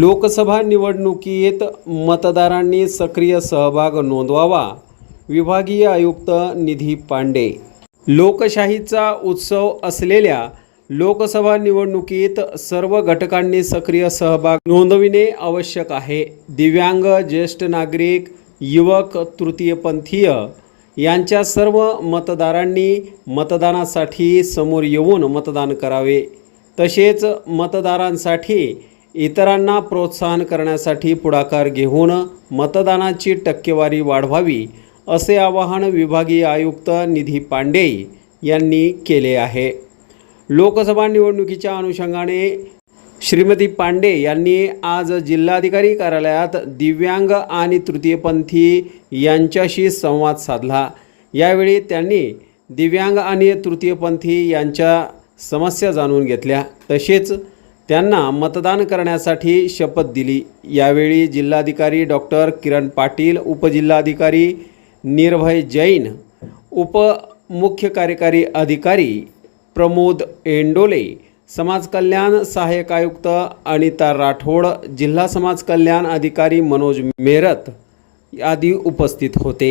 लोकसभा निवडणुकीत मतदारांनी सक्रिय सहभाग नोंदवावा विभागीय आयुक्त निधी पांडे. लोकशाहीचा उत्सव असलेल्या लोकसभा निवडणुकीत सर्व घटकांनी सक्रिय सहभाग नोंदविणे आवश्यक आहे. दिव्यांग ज्येष्ठ नागरिक युवक तृतीयपंथीय यांच्या सर्व मतदारांनी मतदानासाठी समोर येऊन मतदान करावे. तसेच मतदारांसाठी इतरांना प्रोत्साहन करण्यासाठी पुढाकार घेऊन मतदानाची टक्केवारी वाढवावी असे आवाहन विभागीय आयुक्त निधी पांडे यांनी केले आहे. लोकसभा निवडणुकीच्या अनुषंगाने श्रीमती पांडे यांनी आज जिल्हाधिकारी कार्यालयात दिव्यांग आणि तृतीयपंथी यांच्याशी संवाद साधला. यावेळी त्यांनी दिव्यांग आणि तृतीयपंथी यांच्या समस्या जाणून घेतल्या. तसेच त्यांना मतदान करण्यासाठी शपथ दिली. यावेळी जिल्हाधिकारी डॉक्टर किरण पाटील उपजिल्हाधिकारी निर्भय जैन उप मुख्य कार्यकारी अधिकारी प्रमोद एंडोले समाज कल्याण सहाय्यक आयुक्त अनिता राठोड जिल्हा समाज कल्याण अधिकारी मनोज मेरत आदी उपस्थित होते.